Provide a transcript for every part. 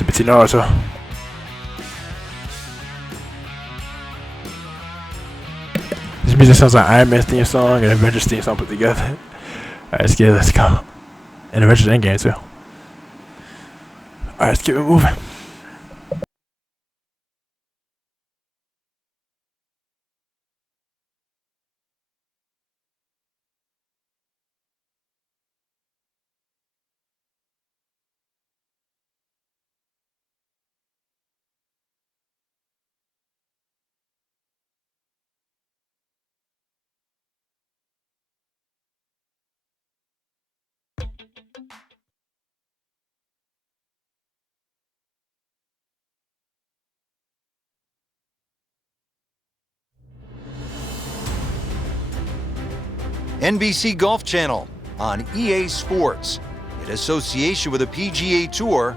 C'est petit nord, ça. This music sounds like Iron Man's theme song and Avengers theme song put together. Alright, let's go. And Avengers Endgame, too. Alright, let's keep it moving. NBC Golf Channel on EA Sports, in association with the PGA Tour,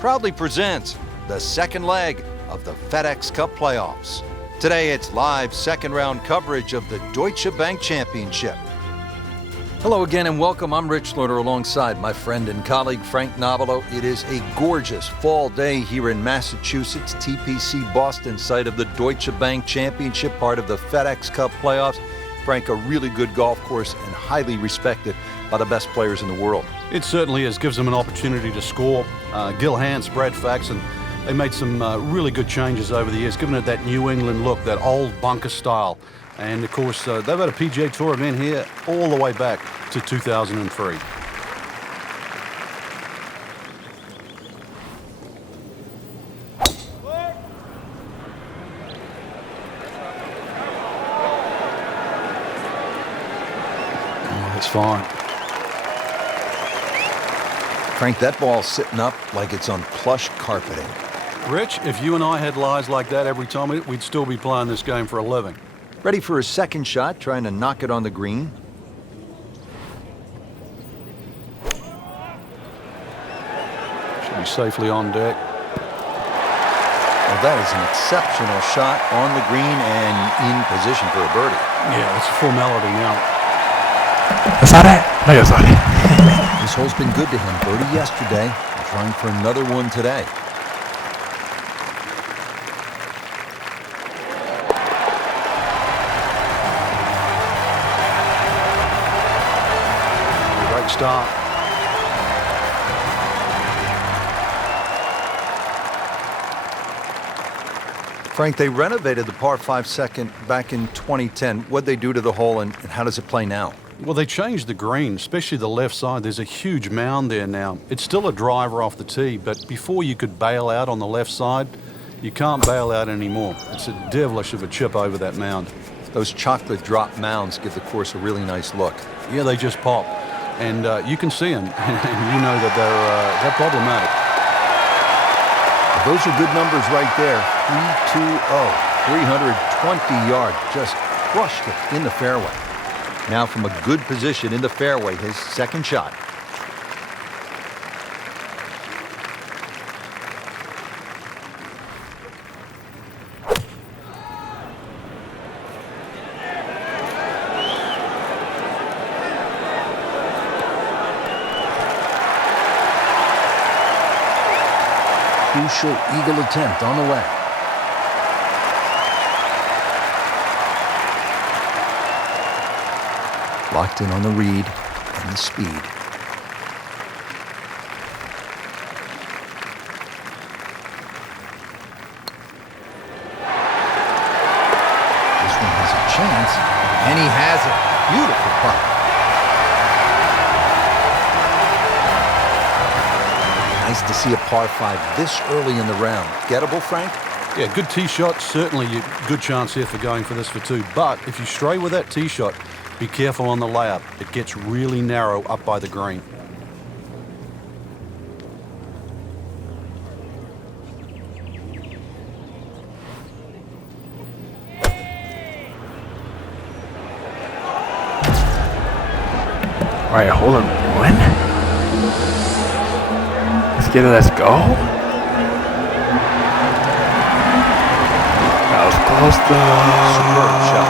proudly presents the second leg of the FedEx Cup playoffs. Today it's live second round coverage of the Deutsche Bank Championship. Hello again and welcome. I'm Rich Lerner alongside my friend and colleague Frank Nobilo. It is a gorgeous fall day here in Massachusetts, TPC Boston, site of the Deutsche Bank Championship, part of the FedEx Cup playoffs. Frank, a really good golf course and highly respected by the best players in the world. It certainly is. Gives them an opportunity to score. Gil Hanse, Brad Faxon, they made some really good changes over the years, giving it that New England look, that old bunker style. And of course, they've had a PGA Tour event here all the way back to 2003. Fine. Frank, that ball's sitting up like it's on plush carpeting. Rich, if you and I had lies like that every time, we'd still be playing this game for a living. Ready for his second shot, trying to knock it on the green. Should be safely on deck. Well, that is an exceptional shot on the green and in position for a birdie. Yeah, it's a formality now. I saw that? No, you saw that. This hole's been good to him. Birdie yesterday, trying for another one today. Great start. Frank, they renovated the par 5 second back in 2010. What'd they do to the hole and how does it play now? Well, they changed the green, especially the left side. There's a huge mound there now. It's still a driver off the tee, but before you could bail out on the left side, you can't bail out anymore. It's a devilish of a chip over that mound. Those chocolate drop mounds give the course a really nice look. Yeah, they just pop. And you can see them, and you know that they're problematic. Those are good numbers right there. 320, 320 yards, just crushed it in the fairway. Now from a good position in the fairway, his second shot. Crucial eagle attempt on the way. Locked in on the read and the speed. This one has a chance, and he has it. Beautiful putt. Nice to see a par 5 this early in the round. Gettable, Frank? Yeah, good tee shot. Certainly a good chance here for going for this for two. But if you stray with that tee shot, be careful on the layup. It gets really narrow up by the green. All right, hold on. When? Let's get it. Let's go. That was close though. Superb shot.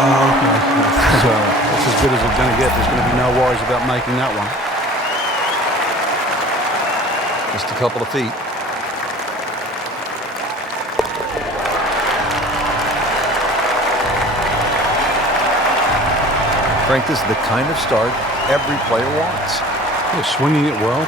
That's as good as it's going to get. There's going to be no worries about making that one. Just a couple of feet. Frank, this is the kind of start every player wants. Yeah, swinging it well.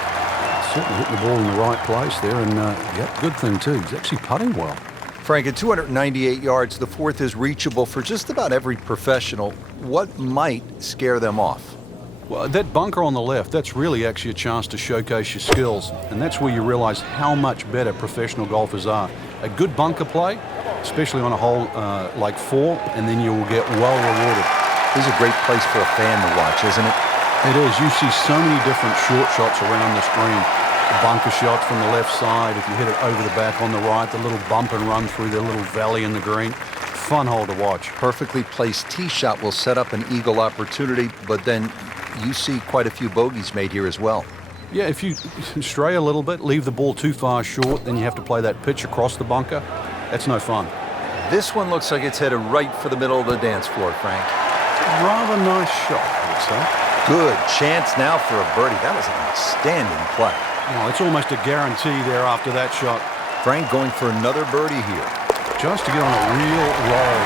Certainly hitting the ball in the right place there. And, yep, good thing, too. He's actually putting well. Frank, at 298 yards, the fourth is reachable for just about every professional. What might scare them off? Well, that bunker on the left, that's really actually a chance to showcase your skills. And that's where you realize how much better professional golfers are. A good bunker play, especially on a hole like 4, and then you will get well rewarded. This is a great place for a fan to watch, isn't it? It is. You see so many different short shots around this green. The bunker shots from the left side, if you hit it over the back on the right, the little bump and run through the little valley in the green. Fun hole to watch. Perfectly placed tee shot will set up an eagle opportunity, but then you see quite a few bogeys made here as well. Yeah, if you stray a little bit, leave the ball too far short, then you have to play that pitch across the bunker. That's no fun. This one looks like it's headed right for the middle of the dance floor, Frank. Rather nice shot, I would say. Good chance now for a birdie. That was an outstanding play. Well, it's almost a guarantee there after that shot. Frank going for another birdie here. Just to get on a real roll.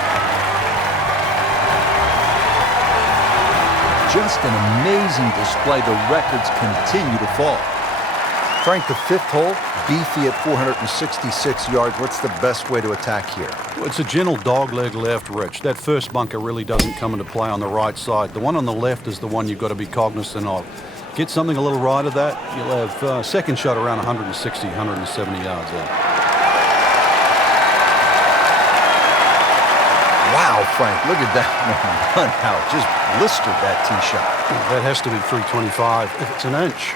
Just an amazing display. The records continue to fall. Frank, the fifth hole, beefy at 466 yards. What's the best way to attack here? Well, it's a gentle dogleg left, Rich. That first bunker really doesn't come into play on the right side. The one on the left is the one you've got to be cognizant of. Get something a little right of that, you'll have second shot around 160, 170 yards there. Wow, Frank, look at that one. How it just blistered that tee shot. That has to be 325 if it's an inch.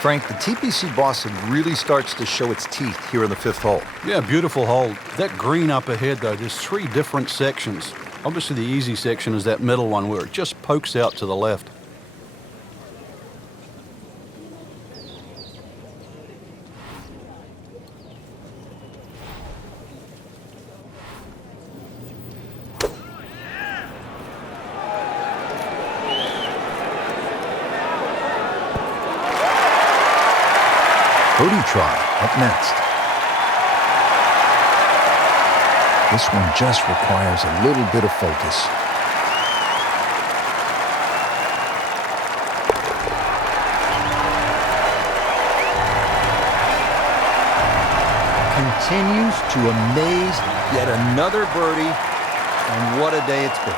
Frank, the TPC Boston really starts to show its teeth here in the fifth hole. Yeah, beautiful hole. That green up ahead, though, there's 3 different sections. Obviously, the easy section is that middle one where it just pokes out to the left. Birdie try up next. This one just requires a little bit of focus. Continues to amaze. Yet another birdie, and what a day it's been.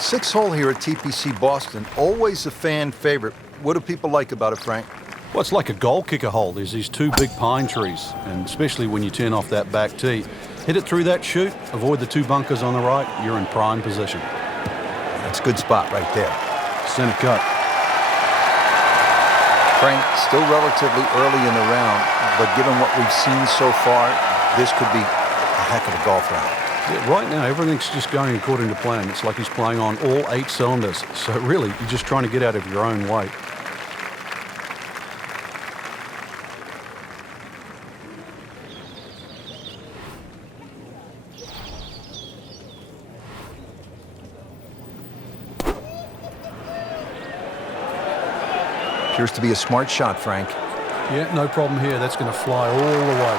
Sixth hole here at TPC Boston, always a fan favorite. What do people like about it, Frank? Well, it's like a goal kicker hole. There's these 2 big pine trees, and especially when you turn off that back tee. Hit it through that chute, avoid the 2 bunkers on the right, you're in prime position. That's a good spot right there. Center cut. Frank, still relatively early in the round, but given what we've seen so far, this could be a heck of a golf round. Yeah, right now, everything's just going according to plan. It's like he's playing on all 8 cylinders. So really, you're just trying to get out of your own way. Appears to be a smart shot, Frank. Yeah, no problem here. That's going to fly all the way.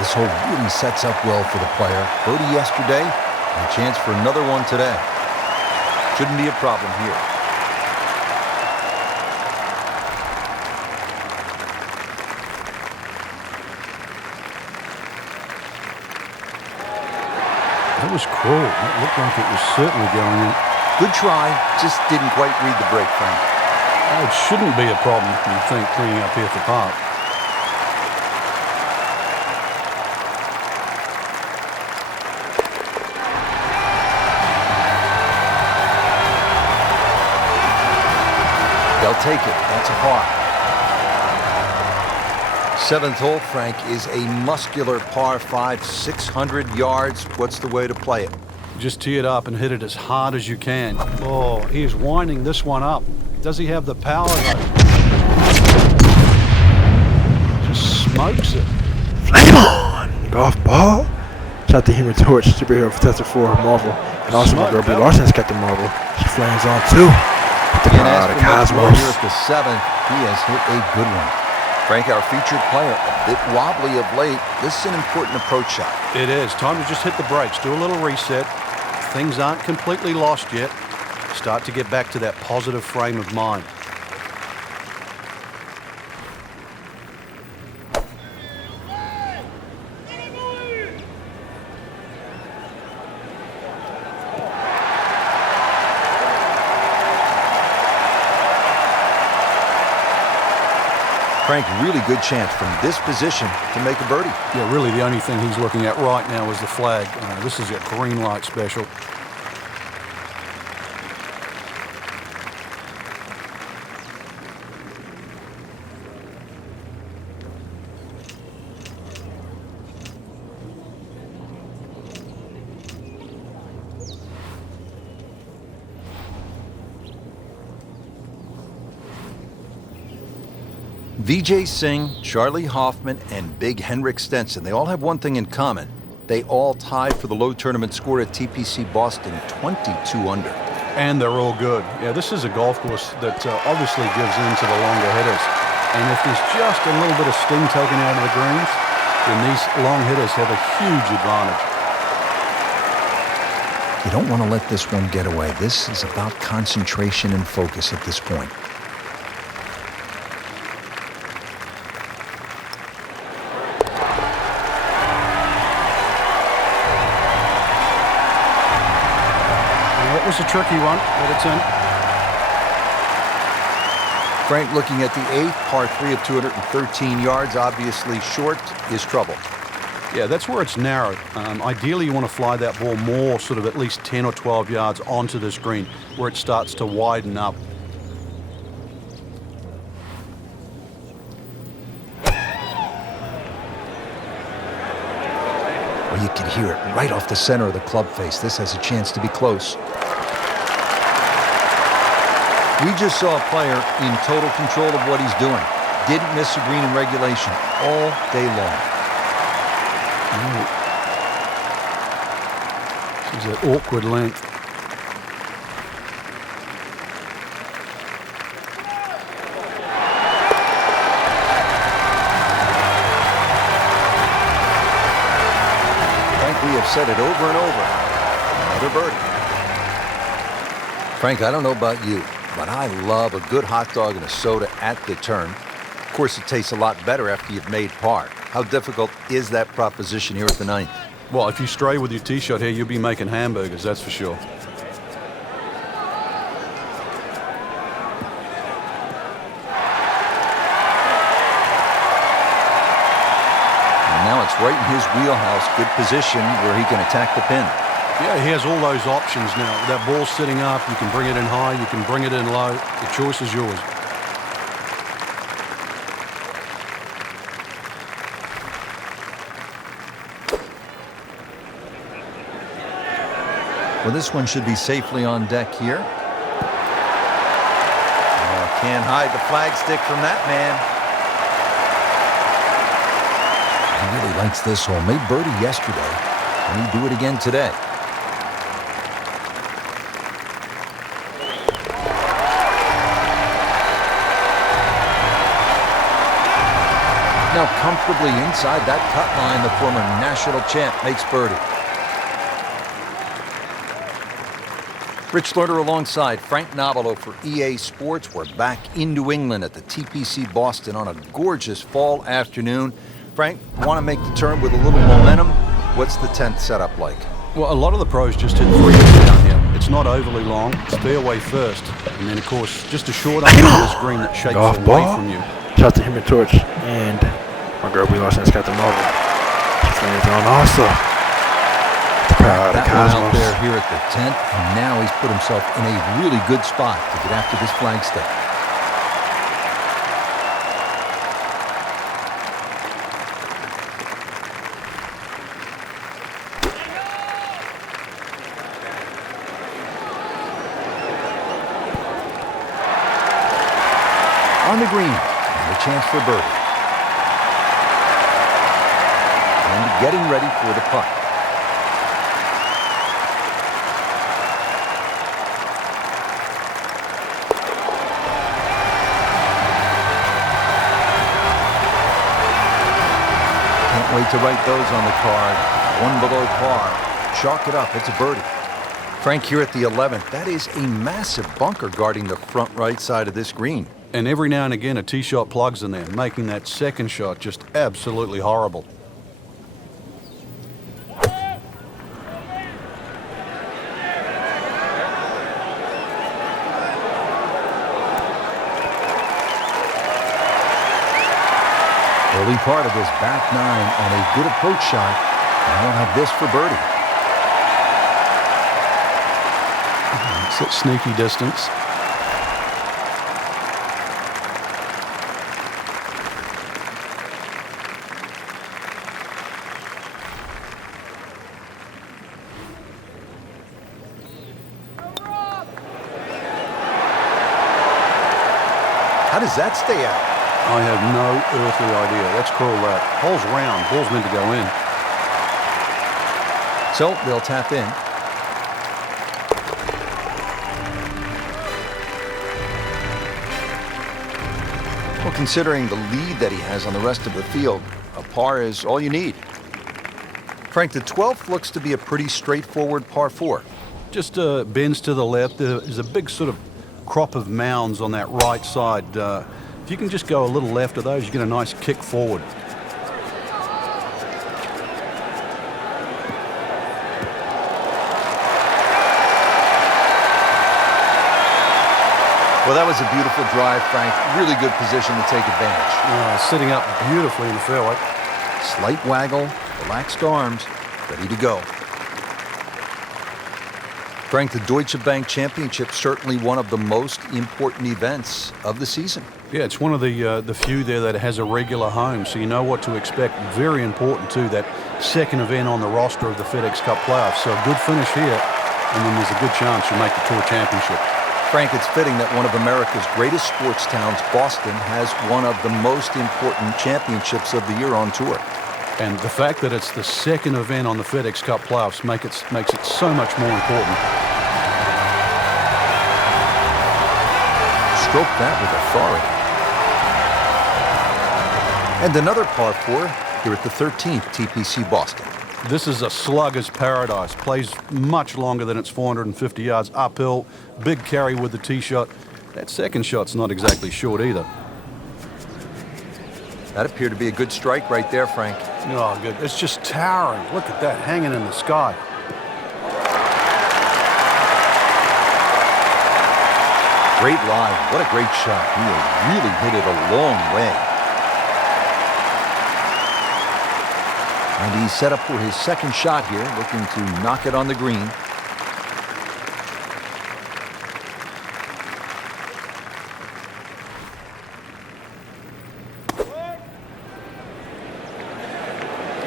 This hole really sets up well for the player. Birdie yesterday, and a chance for another one today. Shouldn't be a problem here. That was cruel. It looked like it was certainly going in. Good try, just didn't quite read the break, Frank. Oh, it shouldn't be a problem, you think, cleaning up here for par. They'll take it. That's a par. Seventh hole, Frank, is a muscular par 5, 600 yards. What's the way to play it? Just tee it up and hit it as hard as you can. Oh, he is winding this one up. Does he have the power, though? Just smokes it. Flame on! Golf ball. Shout out to Human Torch, superhero Fantastic Four, Marvel. And also my girl Brie Larson's Captain Marvel. She flames on too. The And as the for Mark cosmos. Moore here at the 7th, he has hit a good one. Frank, our featured player, a bit wobbly of late. This is an important approach shot. It is. Time to just hit the brakes. Do a little reset. Things aren't completely lost yet. Start to get back to that positive frame of mind. Frank, really good chance from this position to make a birdie. Yeah, really the only thing he's looking at right now is the flag. This is a green light special. Vijay Singh, Charlie Hoffman, and Big Henrik Stenson, they all have one thing in common. They all tied for the low tournament score at TPC Boston, 22 under. And they're all good. Yeah, this is a golf course that obviously gives in to the longer hitters. And if there's just a little bit of sting taken out of the greens, then these long hitters have a huge advantage. You don't want to let this one get away. This is about concentration and focus at this point. That was a tricky one, but it's in. Frank looking at the 8th, par 3 of 213 yards, obviously short, is trouble. Yeah, that's where it's narrowed. Ideally, you want to fly that ball more, sort of at least 10 or 12 yards onto this green, where it starts to widen up. Well, you can hear it right off the center of the club face. This has a chance to be close. We just saw a player in total control of what he's doing. Didn't miss a green in regulation all day long. This is an awkward length. Frank, we have said it over and over. Another birdie. Frank, I don't know about you, but I love a good hot dog and a soda at the turn. Of course, it tastes a lot better after you've made par. How difficult is that proposition here at the 9th? Well, if you stray with your tee shot here, you'll be making hamburgers, that's for sure. And now it's right in his wheelhouse. Good position where he can attack the pin. Yeah, he has all those options now. That ball's sitting up, you can bring it in high, you can bring it in low. The choice is yours. Well, this one should be safely on deck here. Oh, can't hide the flagstick from that man. He really likes this hole. Made birdie yesterday. Can he do it again today? Now comfortably inside that cut line, the former national champ makes birdie. Rich Lerner alongside Frank Nobilo for EA Sports. We're back in New England at the TPC Boston on a gorgeous fall afternoon. Frank, want to make the turn with a little momentum? What's the 10th setup like? Well, a lot of the pros just hit 3 down here. It's not overly long. It's fairway first. And then, of course, just a short iron on this green that shapes Golf away ball. from you. Shout out to him and Torch and my girl, we lost and got the Marvel. Fans on also. The crowd, the That one out Cosmos. there here at the 10th, and now he's put himself in a really good spot to get after this flagstick. On the green, and a chance for birdie. And getting ready for the putt. Can't wait to write those on the card. One below par. Chalk it up. It's a birdie. Frank, here at the 11th, that is a massive bunker guarding the front right side of this green. And every now and again, a tee shot plugs in there, making that second shot just absolutely horrible. Early part of this back nine on a good approach shot. And we'll have this for birdie. It's at sneaky distance. How does that stay out? I have no earthly idea. Let's call that. Hole's round. Ball's meant to go in. So they'll tap in. Well, considering the lead that he has on the rest of the field, a par is all you need. Frank, the 12th looks to be a pretty straightforward par 4. Just bends to the left. There's a big sort of crop of mounds on that right side. If you can just go a little left of those, you get a nice kick forward. Well, that was a beautiful drive, Frank. Really good position to take advantage. Sitting up beautifully in the fairway. Slight waggle, relaxed arms, ready to go. Frank, the Deutsche Bank Championship, certainly one of the most important events of the season. Yeah, it's one of the few there that has a regular home, so you know what to expect. Very important, too, that second event on the roster of the FedEx Cup playoffs. So a good finish here, and then there's a good chance you make the Tour Championship. Frank, it's fitting that one of America's greatest sports towns, Boston, has one of the most important championships of the year on tour. And the fact that it's the second event on the FedEx Cup playoffs makes it so much more important. Stroke that with authority. And another par 4 here at the 13th TPC Boston. This is a slugger's paradise. Plays much longer than its 450 yards uphill. Big carry with the tee shot. That second shot's not exactly short either. That appeared to be a good strike right there, Frank. Oh, good. It's just towering. Look at that, hanging in the sky. Great line. What a great shot. He really hit it a long way. And he's set up for his second shot here, looking to knock it on the green.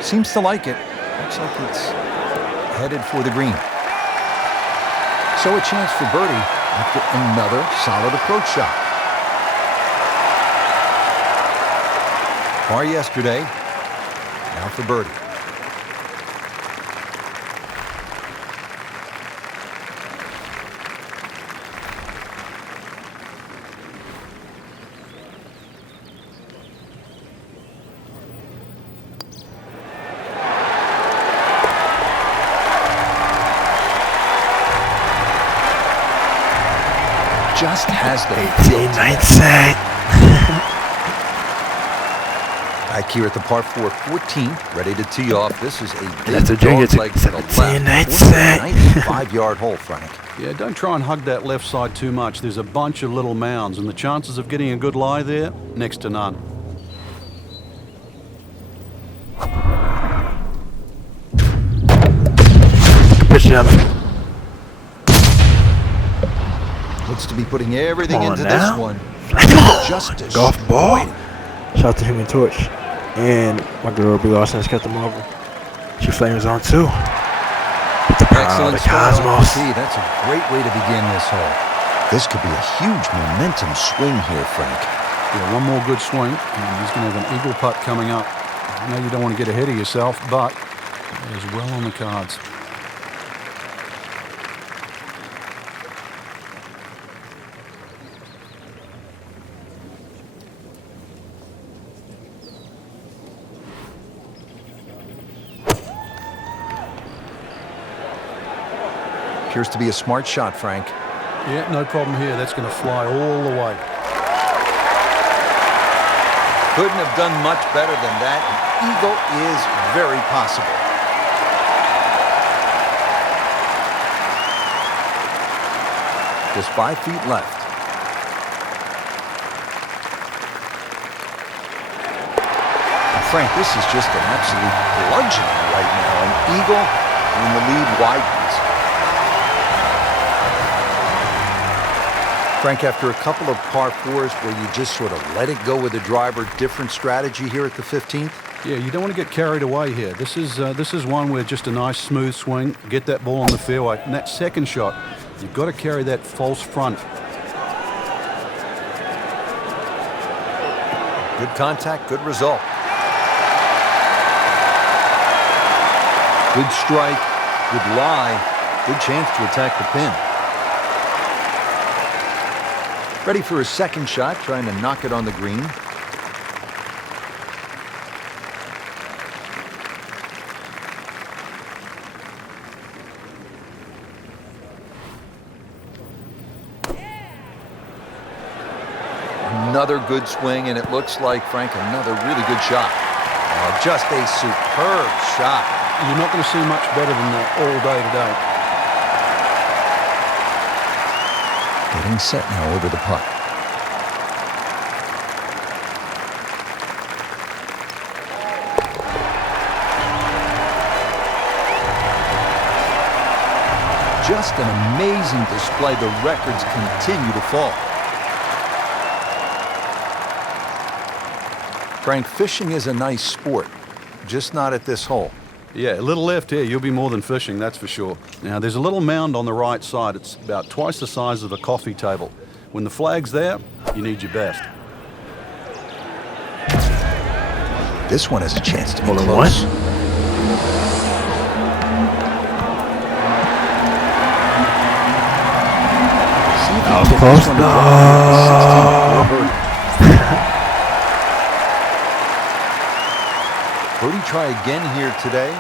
Seems to like it. Looks like it's headed for the green. So a chance for birdie after another solid approach shot. Par yesterday, now for birdie. Just has the 18 set. Back here at the par 4 14, ready to tee off. This is a That's a big junior dog leg to the 17 left. set. 95-yard hole, Frank. Yeah, don't try and hug that left side too much. There's a bunch of little mounds, and the chances of getting a good lie there, next to none. Pitch up. Looks to be putting everything Come on into now. this one. Just a Golf ball. straight. Shout out to Human Torch. And my girl B. Lawson has kept them over. She flames on too. Excellent the start on the Cosmos. tee. That's a great way to begin this hole. This could be a huge momentum swing here, Frank. Yeah, one more good swing, and he's going to have an eagle putt coming up. I know you don't want to get ahead of yourself, but it is well on the cards. Appears to be a smart shot, Frank. Yeah, no problem here. That's going to fly all the way. Couldn't have done much better than that. An eagle is very possible. Just 5 feet left. Frank, this is just an absolute bludgeoning right now. An eagle and the lead widens. Frank, after a couple of par fours where you just sort of let it go with the driver, different strategy here at the 15th? Yeah, you don't want to get carried away here. This is one where just a nice smooth swing, get that ball on the fairway. And that second shot, you've got to carry that false front. Good contact, good result. Good strike, good lie, good chance to attack the pin. Ready for his second shot, trying to knock it on the green. Another good swing, and it looks like, Frank, another really good shot. Just a superb shot. You're not going to see much better than that all day today. Getting set now over the putt. Just an amazing display. The records continue to fall. Frank, fishing is a nice sport, just not at this hole. Yeah, a little left here, you'll be more than fishing, that's for sure. Now, there's a little mound on the right side. It's about twice the size of a coffee table. When the flag's there, you need your best. This one has a chance to be Hole in close. one. That was close. No. Birdie try again here today.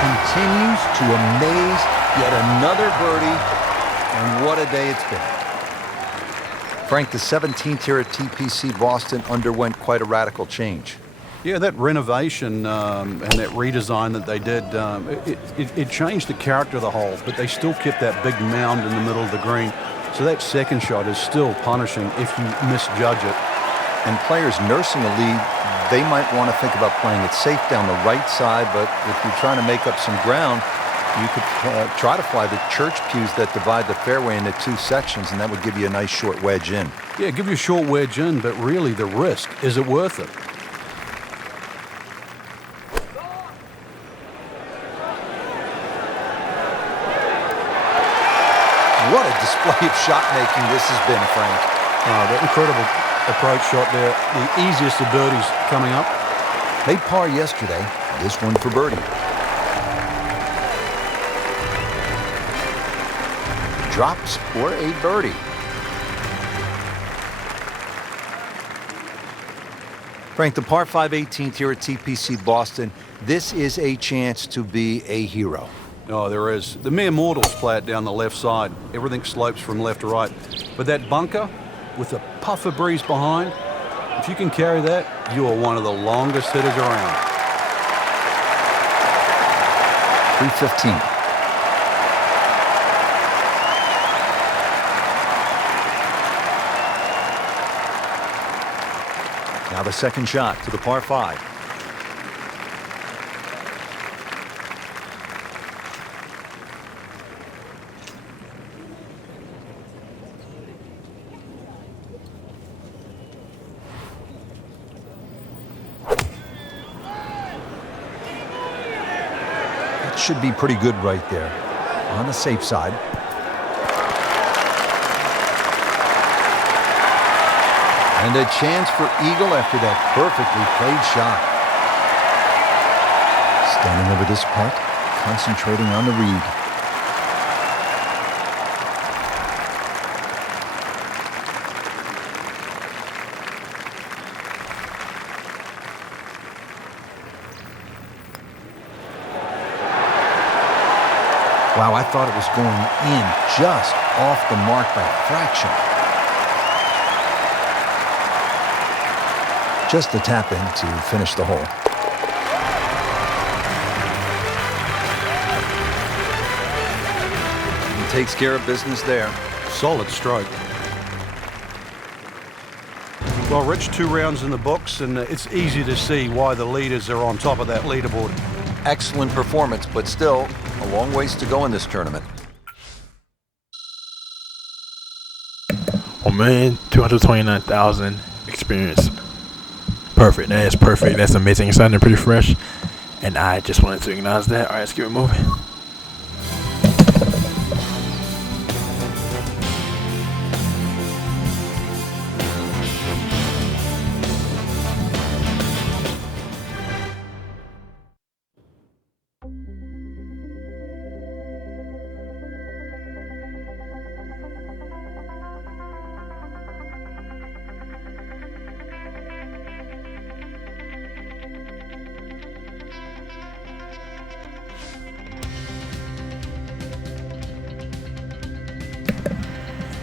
Continues to amaze. Yet another birdie, and what a day it's been. Frank, the 17th here at TPC Boston underwent quite a radical change. Yeah, that renovation and that redesign that they did, it changed the character of the hole, but they still kept that big mound in the middle of the green. So that second shot is still punishing if you misjudge it. And players nursing a lead, they might want to think about playing it safe down the right side, but if you're trying to make up some ground, you could try to fly the church pews that divide the fairway into 2 sections, and that would give you a nice short wedge in. Yeah, give you a short wedge in, but really the risk, is it worth it? What a display of shot making this has been, Frank. Oh, that incredible approach shot there. The easiest of birdies coming up. Made par yesterday, this one for birdie. Drops for a birdie. Frank, the par 5 18th here at TPC Boston, this is a chance to be a hero. Oh, there is. The mere mortals play it down the left side. Everything slopes from left to right. But that bunker with a puff of breeze behind, if you can carry that, you are one of the longest hitters around. 315. Now the second shot to the par 5. Should be pretty good right there on the safe side. And a chance for eagle after that perfectly played shot. Standing over this putt, concentrating on the read. Wow, I thought it was going in just off the mark by a fraction. Just the tap in to finish the hole. He takes care of business there. Solid stroke. Well, Rich, 2 rounds in the books, and it's easy to see why the leaders are on top of that leaderboard. Excellent performance, but still a long ways to go in this tournament. Oh man, 229,000 experience. Perfect. That is perfect. That's amazing. It's sounding pretty fresh, and I just wanted to acknowledge that. All right, let's keep it moving.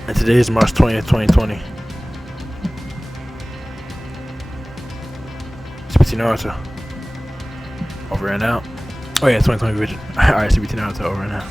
And today is March 20th, 2020. CBT Naruto. Over and out. Oh yeah, 2020 Vision. Alright, CBT Naruto over and out.